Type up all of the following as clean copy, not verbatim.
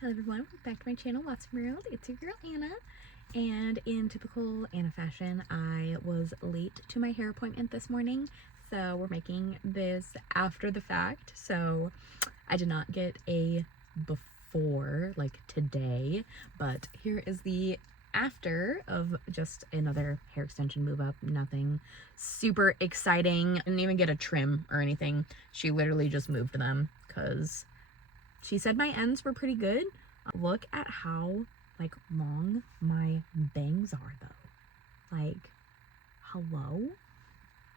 Hello everyone, welcome back to my channel, Lots of World. It's your girl Anna, and in typical Anna fashion, I was late to my hair appointment this morning, so we're making this after the fact. So I did not get a before like today, but here is the after of just another hair extension move up. Nothing super exciting. I didn't even get a trim or anything. She literally just moved them because she said my ends were pretty good. Look at how like long my bangs are though. Like, hello?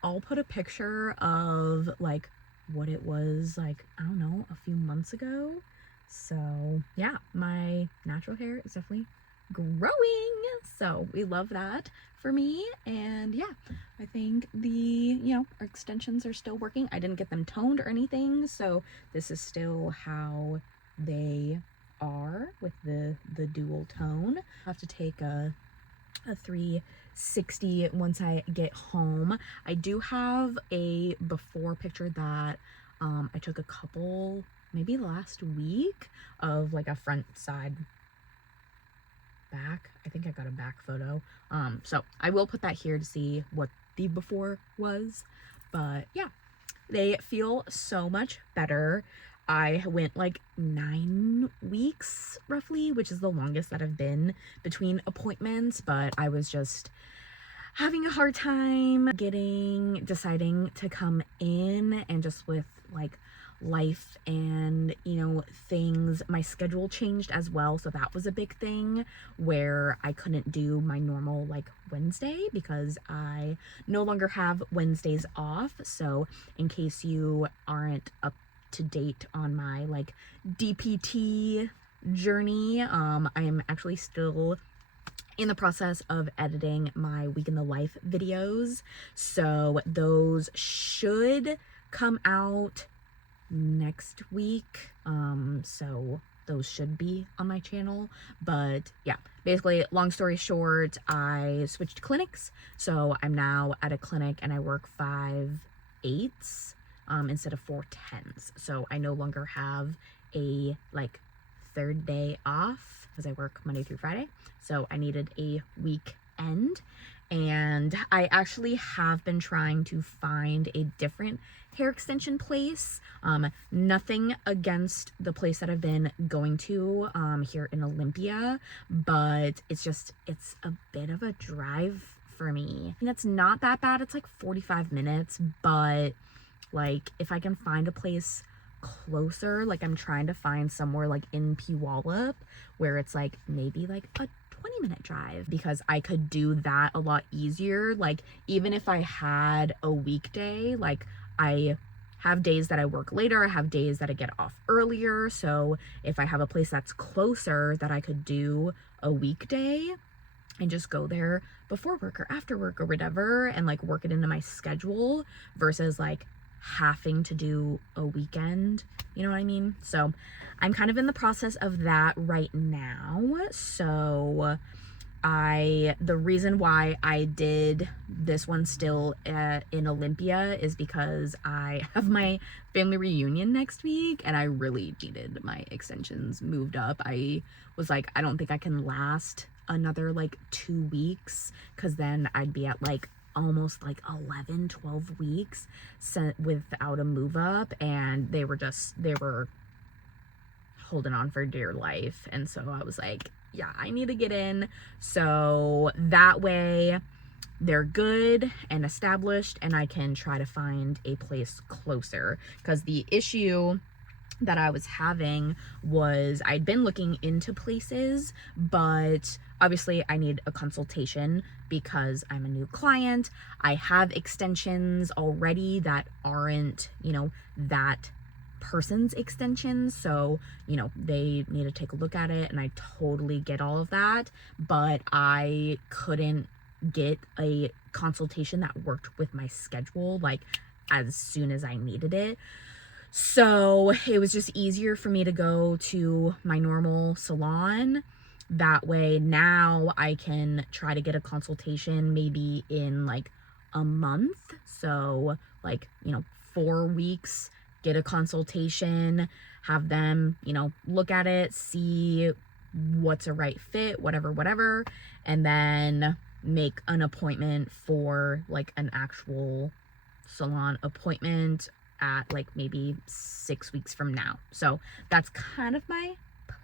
I'll put a picture of like what it was like, I don't know, a few months ago. So yeah, my natural hair is definitely growing. So we love that for me. And yeah, I think our extensions are still working. I didn't get them toned or anything, so this is still how they are with the dual tone. I have to take a 360 once I get home. I do have a before picture that I took a couple, maybe last week, of like a front side back. I think I got a back photo. So I will put that here to see what the before was. But yeah, they feel so much better. I went like 9 weeks roughly, which is the longest that I've been between appointments, but I was just having a hard time deciding to come in, and just with like life and things, my schedule changed as well, so that was a big thing where I couldn't do my normal like Wednesday because I no longer have Wednesdays off. So in case you aren't up to date on my like DPT journey, I'm actually still in the process of editing my week in the life videos, so those should come out next week. So those should be on my channel. But yeah, basically, long story short, I switched clinics, so I'm now at a clinic and I work 5/8 instead of 4/10. So I no longer have a like third day off because I work Monday through Friday, so I needed a weekend. And I actually have been trying to find a different hair extension place. Nothing against the place that I've been going to here in Olympia, but it's a bit of a drive for me. And it's not that bad. It's like 45 minutes, but like if I can find a place closer, like I'm trying to find somewhere like in Puyallup where it's like maybe like a 20-minute drive, because I could do that a lot easier. Like even if I had a weekday, like I have days that I work later, I have days that I get off earlier, so if I have a place that's closer that I could do a weekday and just go there before work or after work or whatever and like work it into my schedule versus like having to do a weekend, you know what I mean? So I'm kind of in the process of that right now. So the reason why I did this one still in Olympia is because I have my family reunion next week and I really needed my extensions moved up. I was like, I don't think I can last another like 2 weeks, because then I'd be at like almost like 11-12 weeks without a move up, and they were holding on for dear life. And so I was like, yeah, I need to get in, so that way they're good and established and I can try to find a place closer. Because the issue that I was having was I'd been looking into places, but obviously I need a consultation because I'm a new client. I have extensions already that aren't, that person's extensions, so they need to take a look at it, and I totally get all of that, but I couldn't get a consultation that worked with my schedule like as soon as I needed it. So it was just easier for me to go to my normal salon. That way now I can try to get a consultation maybe in like a month. So like, 4 weeks get a consultation, have them, you know, look at it, see what's a right fit, whatever, and then make an appointment for like an actual salon appointment at like maybe 6 weeks from now. So that's kind of my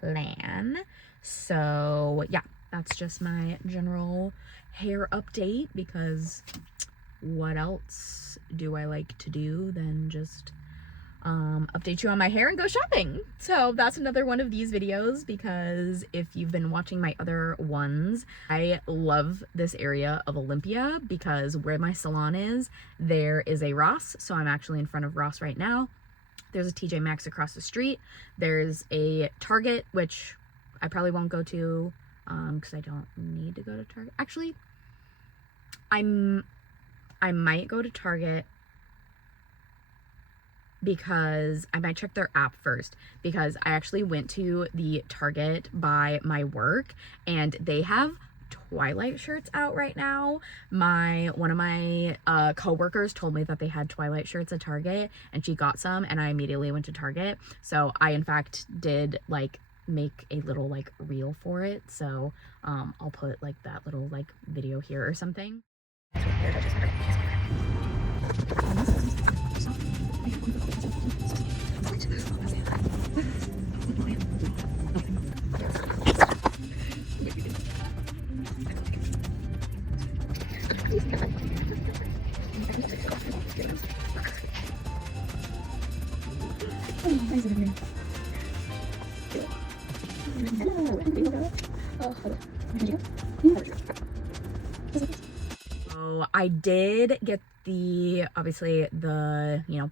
plan. So yeah, that's just my general hair update, because what else do I like to do than just update you on my hair and go shopping. So that's another one of these videos, because if you've been watching my other ones, I love this area of Olympia, because where my salon is, there is a Ross. So I'm actually in front of Ross right now. There's a TJ Maxx across the street. There's a Target, which I probably won't go to because I don't need to go to Target. Actually, I might go to Target, because I might check their app first, because I actually went to the Target by my work and they have Twilight shirts out right now. One of my co-workers told me that they had Twilight shirts at Target, and she got some, and I immediately went to Target. So I in fact did like make a little like reel for it, so I'll put like that little like video here or something. So I did get obviously the, you know,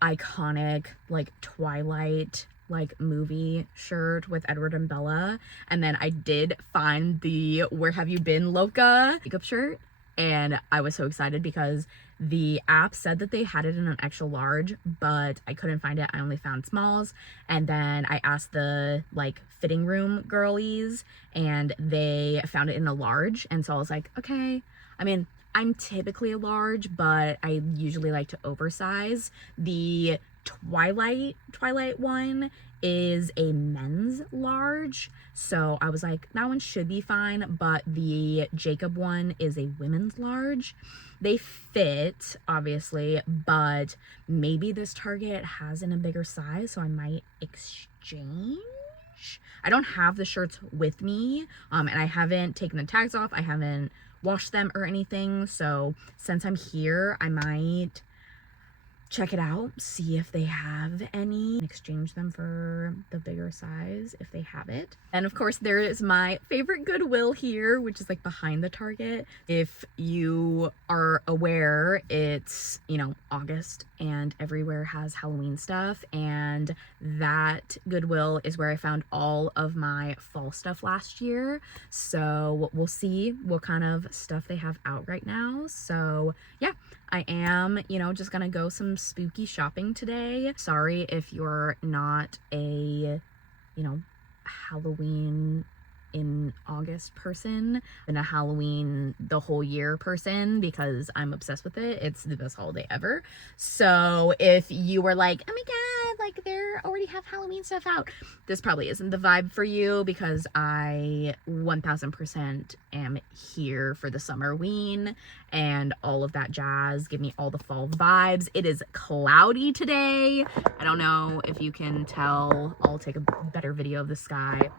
iconic like Twilight like movie shirt with Edward and Bella, and then I did find the Where Have You Been Loca makeup shirt, and I was so excited because the app said that they had it in an extra large, but I couldn't find it. I only found smalls, and then I asked the like fitting room girlies and they found it in a large, and so I was like, okay, I mean, I'm typically a large, but I usually like to oversize. The Twilight one is a men's large, so I was like, that one should be fine, but the Jacob one is a women's large. They fit, obviously, but maybe this Target has in a bigger size, so I might exchange. I don't have the shirts with me, and I haven't taken the tags off. I haven't washed them or anything, so since I'm here, I might check it out, see if they have any, exchange them for the bigger size if they have it. And of course, there is my favorite Goodwill here, which is like behind the Target. If you are aware, it's, you know, August and everywhere has Halloween stuff, and that Goodwill is where I found all of my fall stuff last year. So we'll see what kind of stuff they have out right now. So yeah, I am, you know, just gonna go some spooky shopping today. Sorry if you're not a, you know, Halloween in August person and a Halloween the whole year person, because I'm obsessed with it. It's the best holiday ever. So if you were like, oh my god, like they already have Halloween stuff out, this probably isn't the vibe for you, because I 1000% am here for the summerween and all of that jazz. Give me all the fall vibes. It is cloudy today. I don't know if you can tell. I'll take a better video of the sky.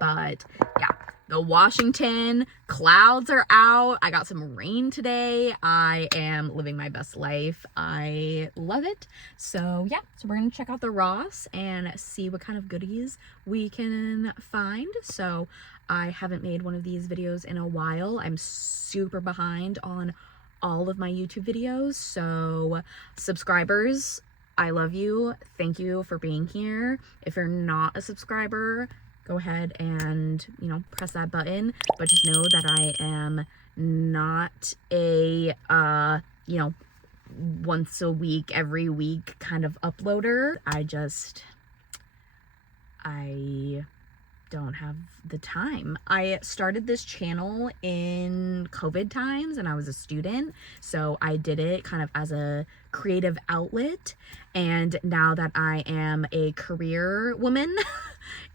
But yeah, the Washington clouds are out. I got some rain today. I am living my best life. I love it. So yeah, so we're gonna check out the Ross and see what kind of goodies we can find. So I haven't made one of these videos in a while. I'm super behind on all of my YouTube videos. So subscribers, I love you. Thank you for being here. If you're not a subscriber, go ahead and, you know, press that button, but just know that I am not a, you know, once a week, every week kind of uploader. I don't have the time. I started this channel in COVID times and I was a student, so I did it kind of as a creative outlet. And now that I am a career woman,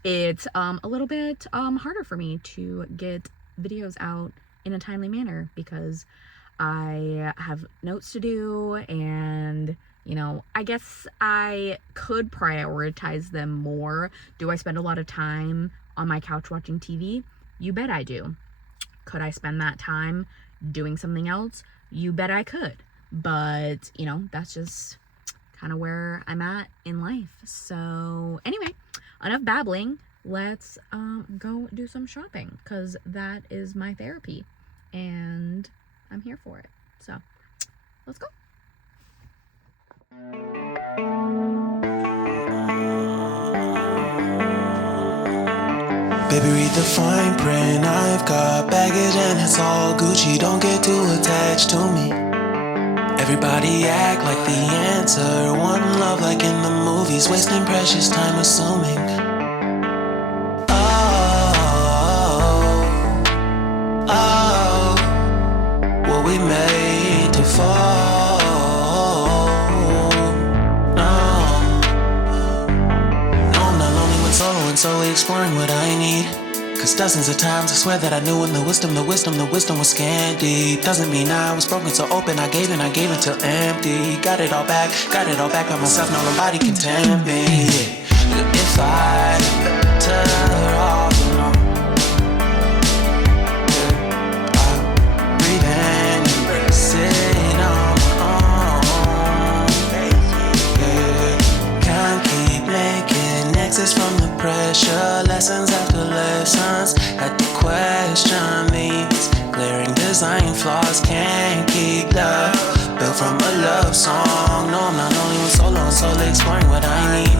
it's a little bit harder for me to get videos out in a timely manner because I have notes to do, and you know, I guess I could prioritize them more. Do I spend a lot of time on my couch watching TV? You bet I do. Could I spend that time doing something else? You bet I could. But, you know, that's just kind of where I'm at in life. So anyway, enough babbling. Let's go do some shopping, because that is my therapy and I'm here for it. So let's go. Baby, read the fine print. I've got baggage and it's all Gucci. Don't get too attached to me. Everybody act like the answer. One love like in the movies. Wasting precious time assuming. Were we made to fall? Slowly exploring what I need. Cause dozens of times I swear that I knew when the wisdom was scanty. Doesn't mean I was broken so open. I gave until empty. Got it all back by myself. No, nobody can tempt me. If I turn off alone, I'll breathe and embrace it on my own. Can't keep making exits from the pressure, lessons after lessons. Had to question these glaring design flaws. Can't keep love built from a love song. No, I'm not only one solo and solely exploring what I need.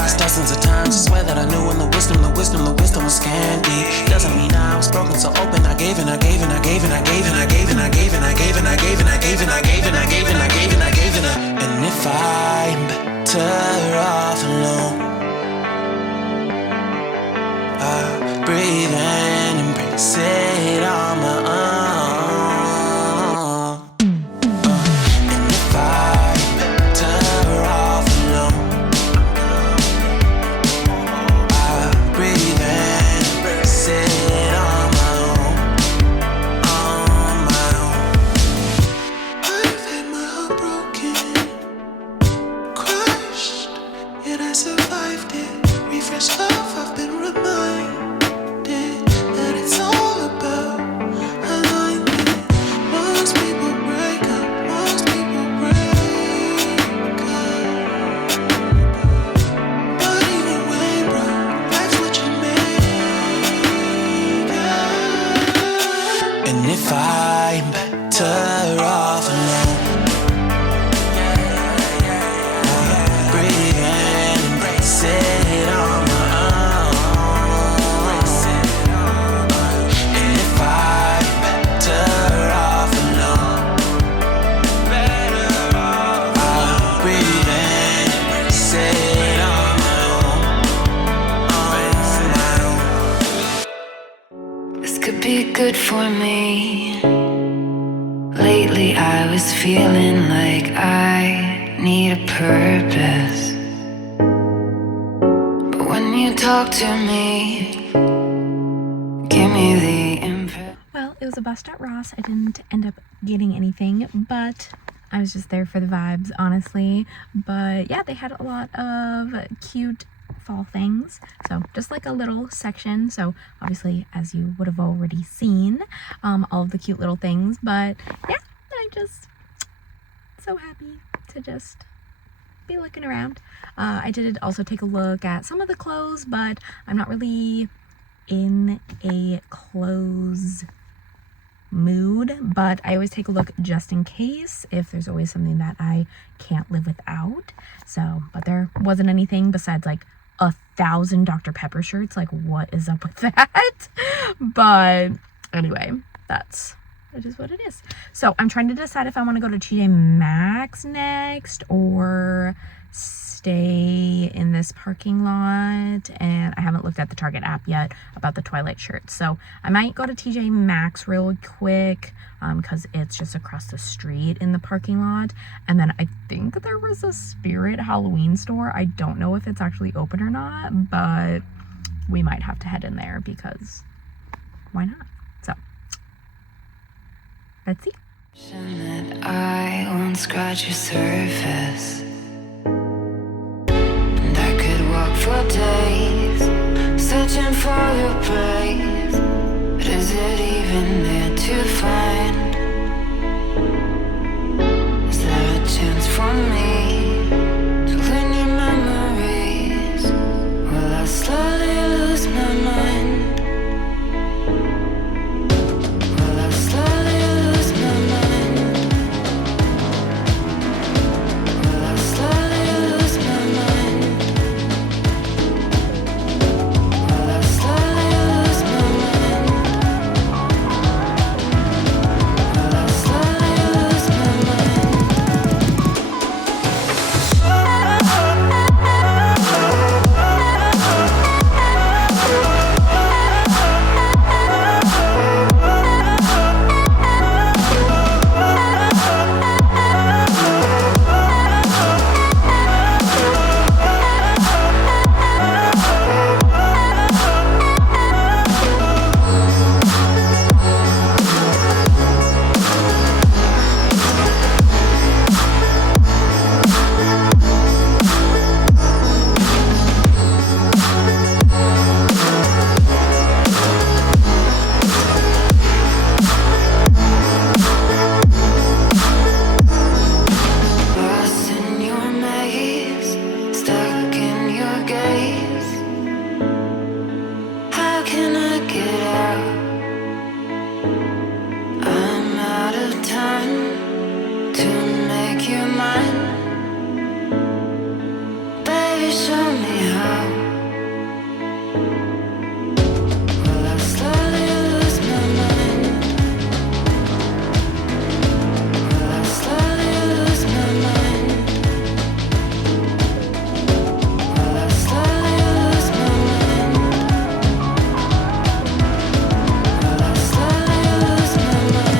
Cause dozens of times I swear that I knew when the wisdom was scanty. Doesn't mean I was broken so open. I gave and I gave and I gave and I gave and I gave and I gave and I gave and I gave and I gave and I gave and I gave and I gave and I gave and I. And if I'm better off alone, breathe and embrace it on my own. And if I'm better off alone, I breathe and embrace it on my own. I've had my heart broken, crushed, yet I survived it. Refresh love, I've been reminded. If I'm better off alone, breathe and embrace it on my own. And if I'm better off alone, I'll breathe and embrace it on my own. This could be good for me. Lately I was feeling like I need a purpose. But when you talk to me, give me the impression. Well, it was a bust at Ross. I didn't end up getting anything, but I was just there for the vibes, honestly. But yeah, they had a lot of cute fall things, so just like a little section. So obviously, as you would have already seen, all of the cute little things. But yeah, I'm just so happy to just be looking around. I did also take a look at some of the clothes, but I'm not really in a clothes mood, but I always take a look just in case, if there's always something that I can't live without. So, but there wasn't anything besides like 1,000 Dr. Pepper shirts. Like, what is up with that? But anyway, it is what it is. So I'm trying to decide if I want to go to TJ Maxx next or stay in this parking lot, and I haven't looked at the Target app yet about the Twilight shirts. So I might go to TJ Maxx real quick because it's just across the street in the parking lot. And then I think there was a Spirit Halloween store. I don't know if it's actually open or not, but we might have to head in there because why not? So let's see. That I won't scratch your surface, and I could walk for days searching for your praise, but is it even there to find? Is there a chance for me to clean your memories? Will I slowly lose my mind? Will I slowly lose my mind? Will I slowly lose my mind? Will I slowly lose my mind? Will I slowly lose my mind? Lost in your maze, stuck in your gaze. How can I get out? I'm out of time to make you mine. Baby, show me how. Will I slowly lose my mind? Will I slowly lose my mind? Will I slowly lose my mind? Will I slowly lose my mind?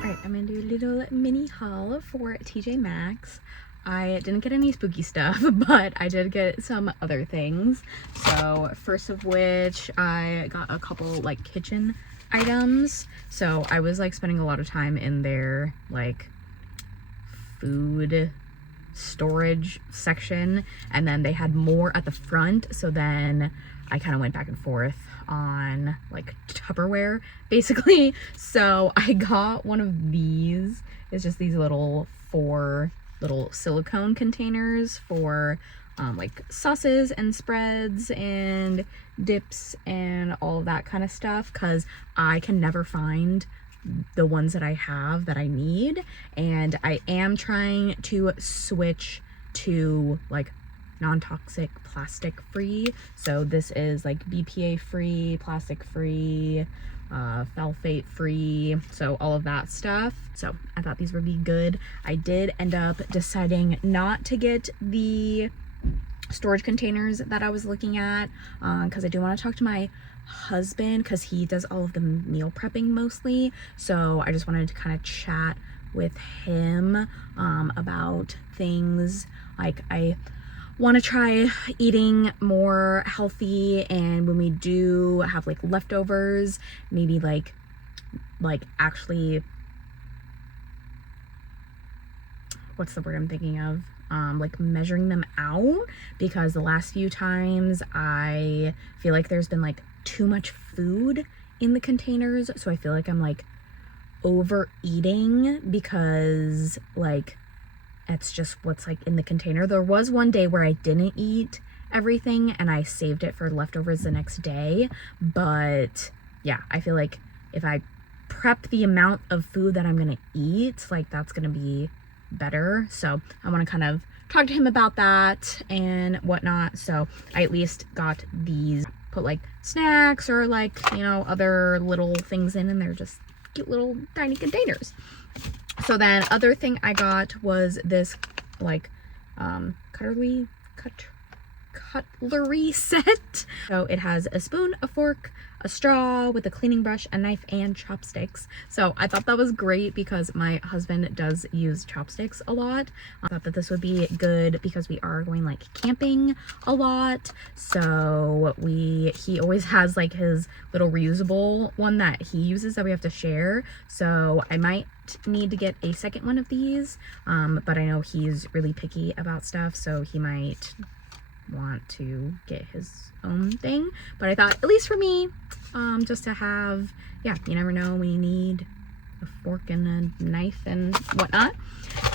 Alright, I'm gonna do a little mini haul for TJ Maxx. I didn't get any spooky stuff, but I did get some other things. So first of which, I got a couple like kitchen items. So I was like spending a lot of time in their like food storage section, and then they had more at the front, so then I kind of went back and forth on like Tupperware basically. So I got one of these. It's just these little 4 little silicone containers for like sauces and spreads and dips and all of that kind of stuff, because I can never find the ones that I have that I need, and I am trying to switch to like non-toxic plastic free. So this is like BPA free, plastic free, sulfate free, so all of that stuff. So I thought these would be good. I did end up deciding not to get the storage containers that I was looking at, because I do want to talk to my husband, because he does all of the meal prepping mostly. So I just wanted to kind of chat with him about things. Like I want to try eating more healthy, and when we do have like leftovers, maybe like actually, what's the word I'm thinking of? Like measuring them out, because the last few times I feel like there's been like too much food in the containers, so I feel like I'm like overeating because like it's just what's like in the container. There was one day where I didn't eat everything and I saved it for leftovers the next day, but yeah, I feel like if I prep the amount of food that I'm gonna eat, like that's gonna be better. So I want to kind of talk to him about that and whatnot. So I at least got these, put like snacks or like, you know, other little things in, and they're just cute little tiny containers. So then other thing I got was this like cutlery set. So it has a spoon, a fork, a straw with a cleaning brush, a knife, and chopsticks. So I thought that was great because my husband does use chopsticks a lot. I thought that this would be good because we are going like camping a lot. So he always has like his little reusable one that he uses that we have to share. So I might need to get a second one of these. But I know he's really picky about stuff, so he might want to get his own thing. But I thought, at least for me, just to have, yeah, you never know when you need a fork and a knife and whatnot.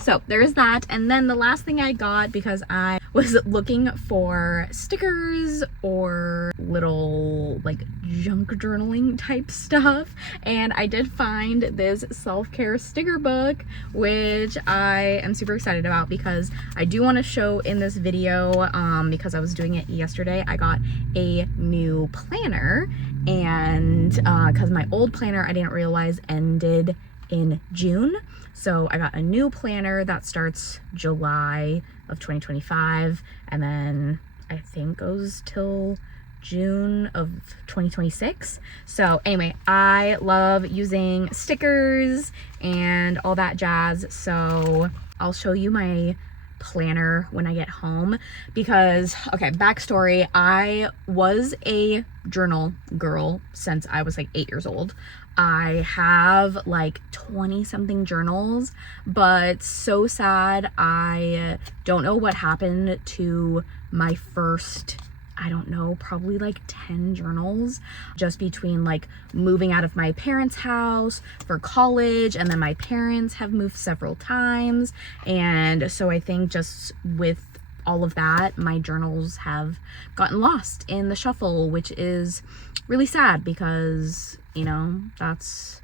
So there's that. And then the last thing I got, because I was looking for stickers or little like junk journaling type stuff, and I did find this self-care sticker book, which I am super excited about because I do want to show in this video, because I was doing it yesterday. I got a new planner, and because my old planner I didn't realize ended in June. So I got a new planner that starts July of 2025, and then I think goes till June of 2026. So anyway, I love using stickers and all that jazz. So I'll show you my planner when I get home, because, okay, backstory, I was a journal girl since I was like 8 years old. I have like 20 something journals, but so sad, I don't know what happened to my first, I don't know, probably like 10 journals, just between like moving out of my parents' house for college, and then my parents have moved several times, and so I think just with all of that, my journals have gotten lost in the shuffle, which is really sad because, you know, that's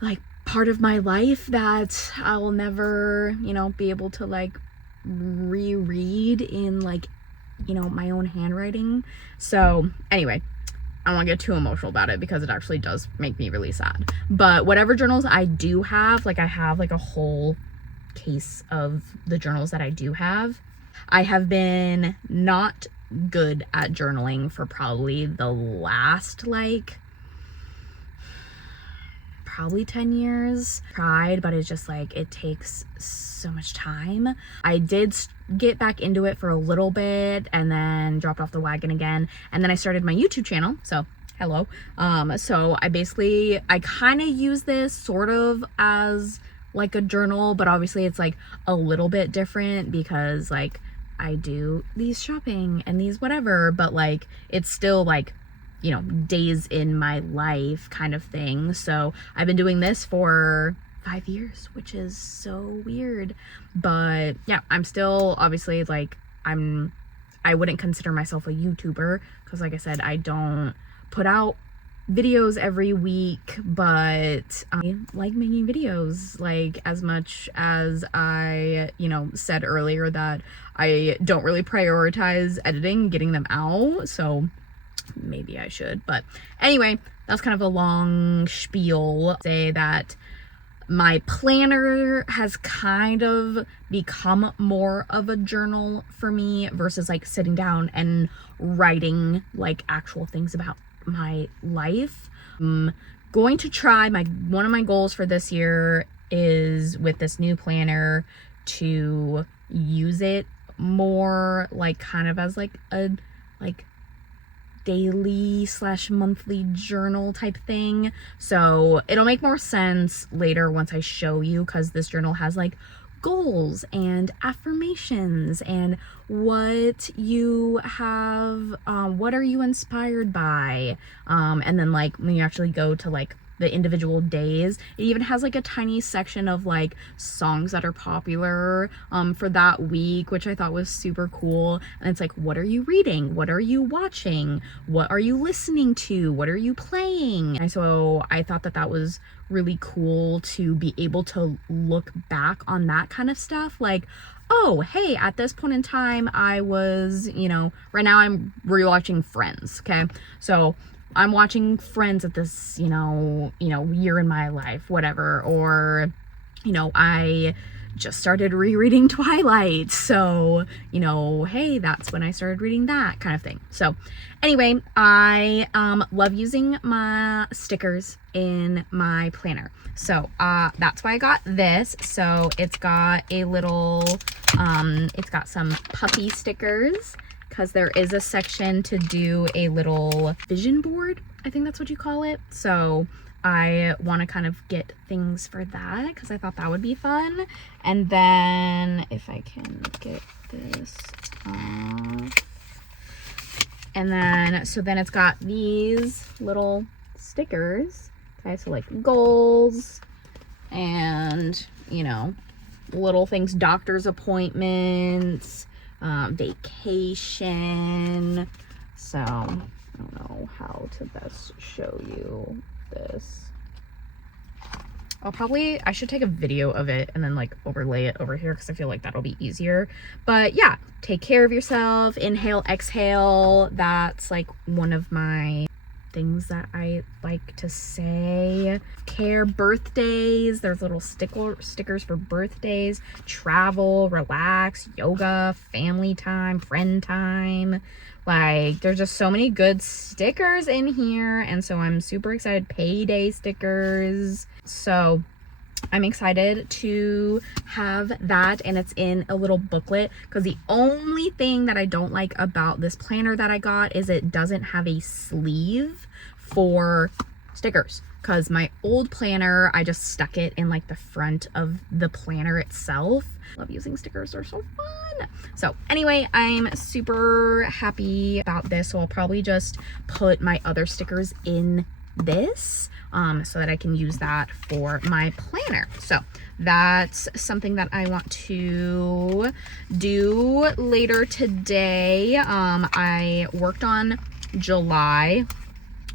like part of my life that I'll never, you know, be able to like reread in like, you know, my own handwriting. So anyway, I don't want to get too emotional about it because it actually does make me really sad. But whatever journals I do have, like I have like a whole case of the journals that I do have. I have been not good at journaling for probably the last like probably 10 years. Tried, but it's just like it takes so much time. I did get back into it for a little bit and then dropped off the wagon again, and then I started my YouTube channel. So hello. So I kind of use this sort of as like a journal, but obviously it's like a little bit different because like I do these shopping and these whatever, but like it's still like, you know, days in my life kind of thing. So I've been doing this for 5 years, which is so weird. But yeah, I'm still obviously like I wouldn't consider myself a YouTuber because like I said, I don't put out videos every week, but I like making videos like as much as I, you know, said earlier that I don't really prioritize editing, getting them out. So maybe I should, but anyway, that's kind of a long spiel. Say that my planner has kind of become more of a journal for me versus like sitting down and writing like actual things about my life. Going to try, one of my goals for this year is with this new planner to use it more like kind of as like a like daily / monthly journal type thing. So it'll make more sense later once I show you, because this journal has like goals and affirmations and what you have, what are you inspired by, and then like when you actually go to like the individual days, it even has like a tiny section of like songs that are popular for that week, which I thought was super cool. And it's like, what are you reading, what are you watching, what are you listening to, what are you playing? And so I thought that that was really cool to be able to look back on that kind of stuff, like, oh hey, at this point in time I was, you know, right now I'm rewatching Friends, okay, so I'm watching Friends at this, you know, year in my life, whatever. Or, you know, I just started rereading Twilight. So, you know, hey, that's when I started reading that kind of thing. So anyway, I love using my stickers in my planner. So that's why I got this. So it's got a little, it's got some puffy stickers, because there is a section to do a little vision board, I think that's what you call it. So I want to kind of get things for that, because I thought that would be fun. And then if I can get this off, and then so then it's got these little stickers, okay, so like goals and, you know, little things, doctor's appointments, vacation. So I don't know how to best show you this. I should take a video of it and then like overlay it over here, because I feel like that'll be easier. But yeah, take care of yourself, inhale, exhale. That's like one of my things that I like to say. Care, birthdays, there's little stickers for birthdays, travel, relax, yoga, family time, friend time. Like, there's just so many good stickers in here, and so I'm super excited. Payday stickers. So I'm excited to have that, and it's in a little booklet, because the only thing that I don't like about this planner that I got is it doesn't have a sleeve for stickers, because my old planner, I just stuck it in like the front of the planner itself. Love using stickers, they're so fun. So anyway, I'm super happy about this, so I'll probably just put my other stickers in this so that I can use that for my planner. So that's something that I want to do later today. I worked on July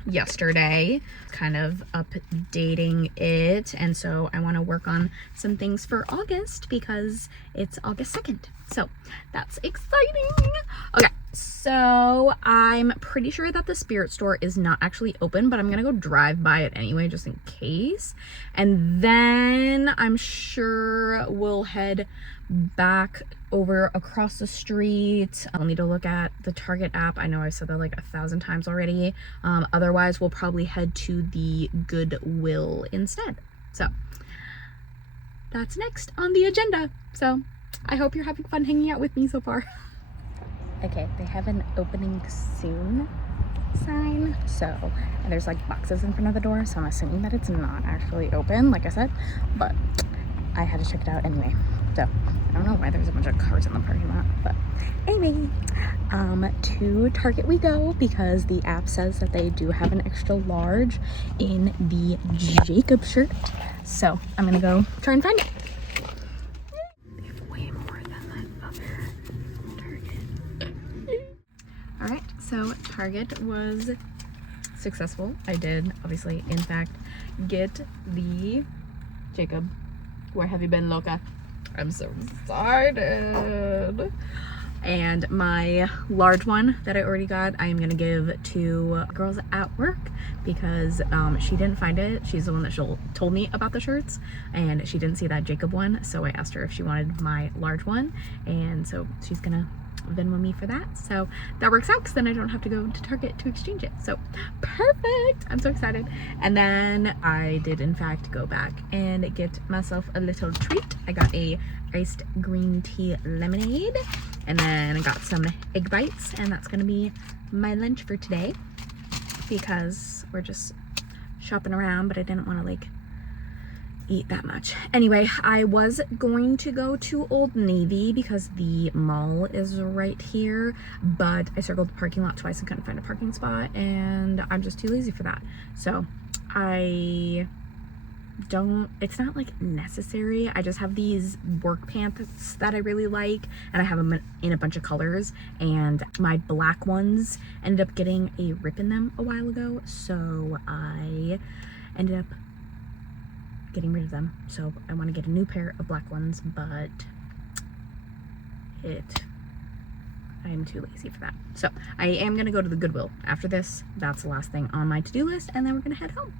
yesterday, kind of updating it, and so I want to work on some things for August, because it's August 2nd, so that's exciting. Okay, so I'm pretty sure that the spirit store is not actually open, but I'm gonna go drive by it anyway, just in case, and then I'm sure we'll head back over across the street. I'll need to look at the Target app. I know I said that like 1,000 times already. Otherwise we'll probably head to the Goodwill instead. So that's next on the agenda. So I hope you're having fun hanging out with me so far. Okay, they have an opening soon sign, so, and there's like boxes in front of the door, so I'm assuming that it's not actually open, like I said, but I had to check it out anyway. So I don't know why there's a bunch of cars in the parking lot, but anyway, to Target we go, because the app says that they do have an extra large in the Jacob shirt, so I'm gonna go try and find it. They have way more than that other Target. All right, so Target was successful. I did obviously in fact get the Jacob, where have you been, Loca? I'm so excited. And my large one that I already got, I am gonna give to girls at work, because she didn't find it. She's the one that told me about the shirts, and she didn't see that Jacob one, so I asked her if she wanted my large one, and so she's gonna Venmo me for that. So that works out, because then I don't have to go to Target to exchange it. So perfect, I'm so excited. And then I did in fact go back and get myself a little treat. I got a iced green tea lemonade, And then I got some egg bites, and that's gonna be my lunch for today because we're just shopping around, but I didn't want to like eat that much. Anyway, I was going to go to Old Navy because the mall is right here, but I circled the parking lot twice and couldn't find a parking spot, and I'm just too lazy for that. So it's not like necessary. I just have these work pants that I really like, and I have them in a bunch of colors, and my black ones ended up getting a rip in them a while ago, so I ended up getting rid of them. So I want to get a new pair of black ones, but I am too lazy for that. So I am gonna go to the Goodwill after this. That's the last thing on my to-do list, and then we're gonna head home.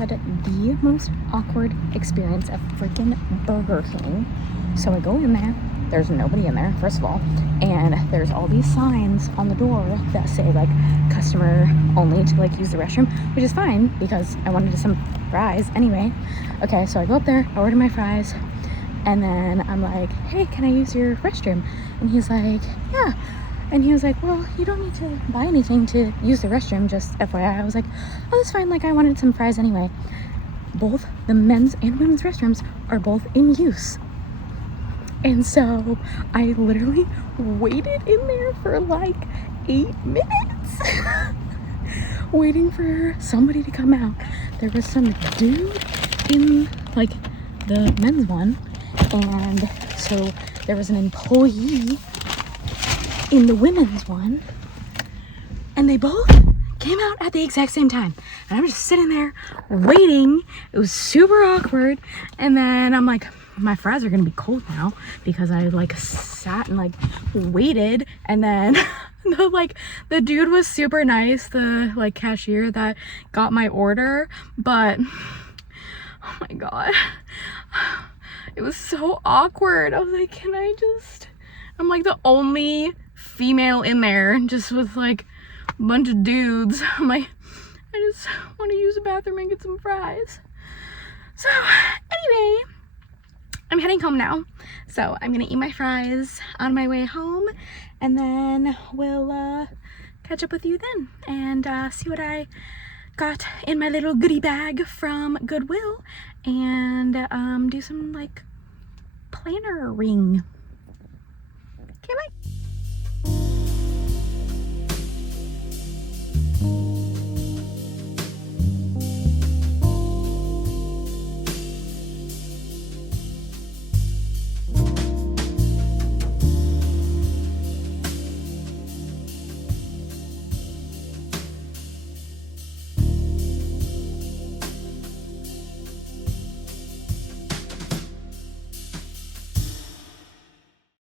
had the most awkward experience at freaking Burger King. So I go in there, there's nobody in there, first of all, and there's all these signs on the door that say like customer only to like use the restroom, which is fine because I wanted some fries anyway. Okay, so I go up there, I order my fries, and then I'm like, hey, can I use your restroom? And he's like, yeah. And he was like, well, you don't need to buy anything to use the restroom, just FYI. I was like, oh, that's fine, like I wanted some fries anyway. Both the men's and women's restrooms are both in use. And so I literally waited in there for like 8 minutes waiting for somebody to come out. There was some dude in like the men's one, and so there was an employee in the women's one, and they both came out at the exact same time, and I'm just sitting there waiting. It was super awkward, and then I'm like, my fries are gonna be cold now because I like sat and like waited, and then the dude was super nice, the like cashier that got my order, but oh my god, it was so awkward. I was like, can I just, I'm like the only female in there, just with like a bunch of dudes. I'm like, I just want to use the bathroom and get some fries. So anyway, I'm heading home now, so I'm gonna eat my fries on my way home, and then we'll catch up with you then and see what I got in my little goodie bag from Goodwill, and do some like planner ring. Okay, bye.